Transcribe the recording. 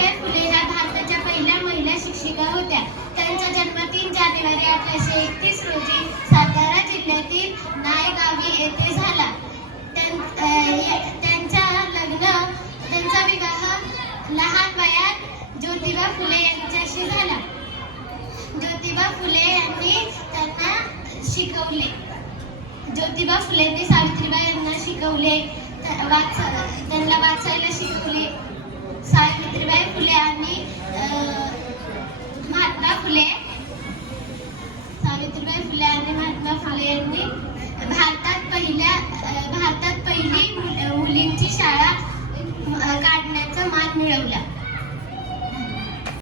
सावित्रीबाई फुले ह्या भारताच्या पहिल्या महिला शिक्षिका होत्या. त्यांचा जन्म 3 जानेवारी 1831 रोजी सातारा जिल्ह्यातील नायगावी येथे झाला. त्यांचा विवाह लहान वयात ज्योतिबा फुले यांच्याशी झाला. ज्योतिबा फुले यांनी त्यांना शिकवले. ज्योतिबा फुलेंनी सावित्रीबाई यांना शिकवले, त्यांना वाचायला शिकवले. सावित्रीबाई फुले आणि महात्मा फुले यांनी भारतात पहिली मुलींची शाळा काढण्याचा मान मिळवला.